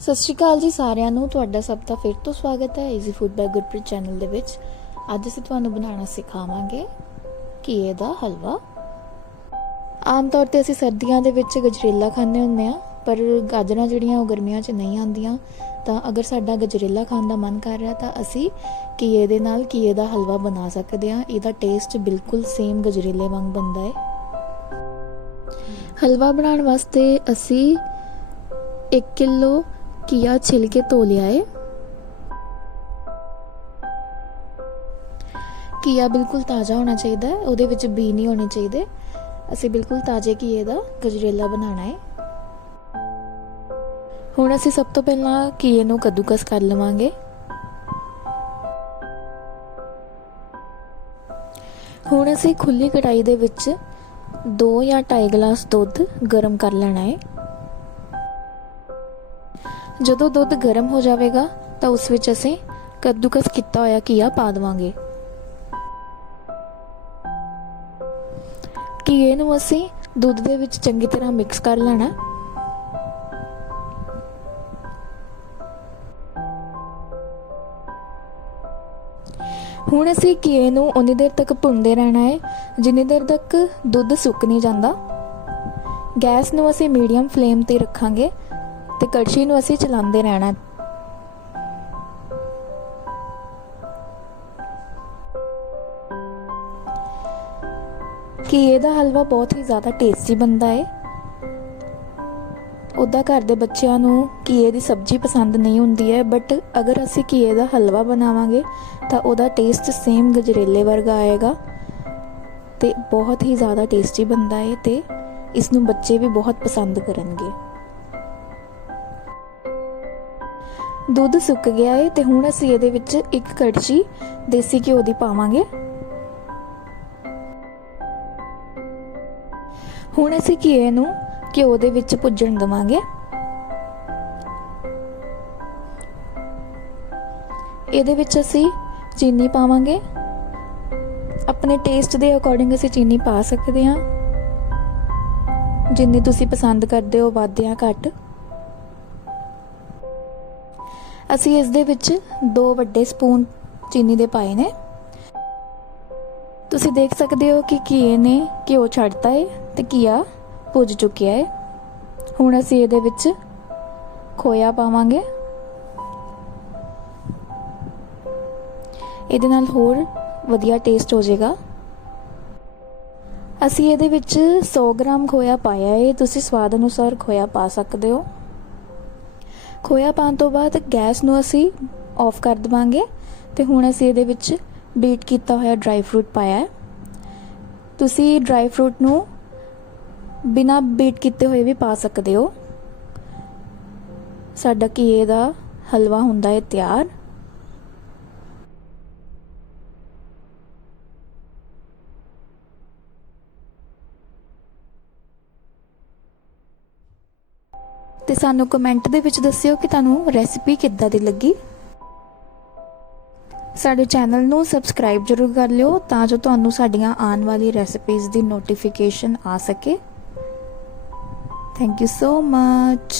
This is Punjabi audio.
ਸਤਿ ਸ਼੍ਰੀ ਅਕਾਲ ਜੀ ਸਾਰਿਆਂ ਨੂੰ। ਤੁਹਾਡਾ ਸਭ ਦਾ ਫਿਰ ਤੋਂ ਸਵਾਗਤ ਹੈ easy food by Gurpreet channel ਦੇ ਵਿੱਚ। ਅੱਜ ਅਸੀਂ ਤੁਹਾਨੂੰ ਬਣਾਉਣਾ ਸਿਖਾਵਾਂਗੇ ਘੀਏ ਦਾ ਹਲਵਾ। ਆਮ ਤੌਰ ਤੇ ਅਸੀਂ ਸਰਦੀਆਂ ਦੇ ਵਿੱਚ ਗਜਰੇਲਾ ਖਾਂਦੇ ਹੁੰਦੇ ਆ ਪਰ ਗਾਜਰਾਂ ਜਿਹੜੀਆਂ ਉਹ ਗਰਮੀਆਂ 'ਚ ਨਹੀਂ ਆਉਂਦੀਆਂ, ਤਾਂ ਅਗਰ ਸਾਡਾ ਗਜਰੇਲਾ ਖਾਣ ਦਾ ਮਨ ਕਰ ਰਿਹਾ ਤਾਂ ਅਸੀਂ ਘੀਏ ਦੇ ਨਾਲ ਘੀਏ ਦਾ ਹਲਵਾ ਬਣਾ ਸਕਦੇ ਆ ਇਹਦਾ ਟੇਸਟ ਬਿਲਕੁਲ ਸੇਮ ਗਜਰੇਲੇ ਵਾਂਗ ਬਣਦਾ ਹੈ। ਹਲਵਾ ਬਣਾਉਣ ਵਾਸਤੇ ਅਸੀਂ 1 ਕਿਲੋ ਘੀਆ ਛਿਲ ਕੇ ਧੋ ਲਿਆ ਏ? ਘੀਆ ਬਿਲਕੁਲ ਤਾਜ਼ਾ ਹੋਣਾ ਚਾਹੀਦਾ ਹੈ, ਉਹਦੇ ਵਿੱਚ ਬੀ ਨਹੀਂ ਹੋਣੇ ਚਾਹੀਦੇ। ਅਸੀਂ ਬਿਲਕੁਲ ਤਾਜ਼ੇ ਘੀਏ ਦਾ ਗਜਰੇਲਾ ਬਣਾਉਣਾ ਹੈ ਹੁਣ ਅਸੀਂ ਸਭ ਤੋਂ ਪਹਿਲਾਂ ਘੀਏ ਨੂੰ ਕੱਦੂਕਸ ਕਰ ਲਵਾਂਗੇ। ਹੁਣ ਅਸੀਂ ਖੁੱਲੀ ਕੜਾਈ ਦੇ ਵਿੱਚ 2 ਜਾਂ 2.5 ਗਲਾਸ ਦੁੱਧ ਗਰਮ ਕਰ ਲੈਣਾ ਹੈ ਜਦੋਂ ਦੁੱਧ ਗਰਮ ਹੋ ਜਾਵੇਗਾ, ਤਾਂ ਉਸ ਵਿੱਚ ਅਸੀਂ ਕੱਦੂਕਸ ਕੀਤਾ ਹੋਇਆ ਕੀਆ ਪਾ ਦੇਵਾਂਗੇ। ਕੀਏ ਨੂੰ ਅਸੀਂ ਦੁੱਧ ਦੇ ਵਿੱਚ ਚੰਗੀ ਤਰ੍ਹਾਂ ਮਿਕਸ ਕਰ ਲੈਣਾ ਹੁਣ ਅਸੀਂ ਕੀਏ ਨੂੰ ਉਨੀ ਦੇਰ ਤੱਕ ਭੁੰਨਦੇ ਰਹਿਣਾ ਹੈ, ਜਿੰਨੀ ਦੇਰ ਤੱਕ ਦੁੱਧ ਸੁੱਕ ਨਹੀਂ ਜਾਂਦਾ। ਗੈਸ ਨੂੰ ਅਸੀਂ ਮੀਡੀਅਮ ਫਲੇਮ ਤੇ ਰੱਖਾਂਗੇ। ਤੇ ਕੜਛੀ ਨੂੰ ਅਸੀਂ ਚਲਾਉਂਦੇ ਰਹਿਣਾ। ਕੀਏ ਦਾ ਹਲਵਾ ਬਹੁਤ ਹੀ ਜ਼ਿਆਦਾ ਟੇਸਟੀ ਬਣਦਾ ਹੈ ਉਹਦਾ ਘਰ ਦੇ ਬੱਚਿਆਂ ਨੂੰ ਕੀਏ ਦੀ ਸਬਜ਼ੀ ਪਸੰਦ ਨਹੀਂ ਹੁੰਦੀ ਹੈ ਬਟ ਅਗਰ ਅਸੀਂ ਕੀਏ ਦਾ ਹਲਵਾ ਬਣਾਵਾਂਗੇ, ਤਾਂ ਉਹਦਾ ਟੇਸਟ ਸੇਮ ਗਜਰੇਲੇ ਵਰਗਾ ਆਏਗਾ। ਤੇ ਬਹੁਤ ਹੀ ਜ਼ਿਆਦਾ ਟੇਸਟੀ ਬਣਦਾ ਹੈ ਤੇ ਇਸ ਨੂੰ ਬੱਚੇ ਵੀ ਬਹੁਤ ਪਸੰਦ ਕਰਨਗੇ। ਦੁੱਧ ਸੁੱਕ ਗਿਆ ਏ ਤੇ ਹੁਣ ਅਸੀਂ ਇਹਦੇ ਵਿੱਚ ਇੱਕ ਕੜਛੀ ਦੇਸੀ ਘਿਓ ਦੀ ਪਾਵਾਂਗੇ। ਹੁਣ ਅਸੀਂ ਘੀਏ ਨੂੰ ਘਿਓ ਦੇ ਵਿੱਚ ਭੁੱਜਣ ਦਵਾਂਗੇ। ਇਹਦੇ ਵਿੱਚ ਅਸੀਂ ਚੀਨੀ ਪਾਵਾਂਗੇ। ਆਪਣੇ ਟੇਸਟ ਦੇ ਅਕੋਰਡਿੰਗ ਅਸੀਂ ਚੀਨੀ ਪਾ ਸਕਦੇ ਹਾਂ। ਜਿੰਨੀ ਤੁਸੀਂ ਪਸੰਦ ਕਰਦੇ ਹੋ ਵੱਧ ਜਾਂ ਘੱਟ। ਅਸੀਂ ਇਸ ਦੇ ਵਿੱਚ ਦੋ ਵੱਡੇ ਸਪੂਨ ਚੀਨੀ ਦੇ ਪਾਏ ਨੇ। ਤੁਸੀਂ ਦੇਖ ਸਕਦੇ ਹੋ ਕਿ ਘੀਏ ਨੇ ਘਿਓ ਛੱਡਤਾ ਹੈ ਤੇ ਘੀਆ ਪੁੱਜ ਚੁੱਕਿਆ ਹੈ ਹੁਣ ਅਸੀਂ ਇਹਦੇ ਵਿੱਚ ਖੋਇਆ ਪਾਵਾਂਗੇ। ਇਹਦੇ ਨਾਲ ਹੋਰ ਵਧੀਆ ਟੇਸਟ ਹੋ ਜਾਏਗਾ। ਅਸੀਂ ਇਹਦੇ ਵਿੱਚ 100 ਗ੍ਰਾਮ ਖੋਇਆ ਪਾਇਆ ਹੈ ਤੁਸੀਂ ਸਵਾਦ ਅਨੁਸਾਰ ਖੋਇਆ ਪਾ ਸਕਦੇ ਹੋ। ਖੋਇਆ ਪਾਉਣ ਤੋਂ ਬਾਅਦ ਗੈਸ ਨੂੰ ਅਸੀਂ ਆਫ ਕਰ ਦਵਾਂਗੇ ਤੇ ਹੁਣ ਅਸੀਂ ਇਹਦੇ ਵਿੱਚ ਬੀਟ ਕੀਤਾ ਹੋਇਆ ਡਰਾਈ ਫਰੂਟ ਪਾਇਆ ਹੈ। ਤੁਸੀਂ ਡਰਾਈ ਫਰੂਟ ਨੂੰ ਬਿਨਾ ਬੀਟ ਕੀਤੇ ਹੋਏ ਵੀ ਪਾ ਸਕਦੇ ਹੋ। ਸਾਡਾ ਘੀਏ ਦਾ ਹਲਵਾ ਹੁੰਦਾ ਹੈ ਤਿਆਰ। ਤੇ ਸਾਨੂੰ ਕਮੈਂਟ ਦੇ ਵਿੱਚ ਦੱਸਿਓ ਕਿ ਤੁਹਾਨੂੰ ਰੈਸਿਪੀ ਕਿੱਦਾਂ ਦੀ ਲੱਗੀ। ਸਾਡੇ ਚੈਨਲ ਨੂੰ ਸਬਸਕ੍ਰਾਈਬ ਜ਼ਰੂਰ ਕਰ ਲਿਓ ਤਾਂ ਜੋ ਤੁਹਾਨੂੰ ਸਾਡੀਆਂ ਆਉਣ ਵਾਲੀ ਰੈਸਿਪੀਜ਼ ਦੀ ਨੋਟੀਫਿਕੇਸ਼ਨ ਆ ਸਕੇ। Thank you so much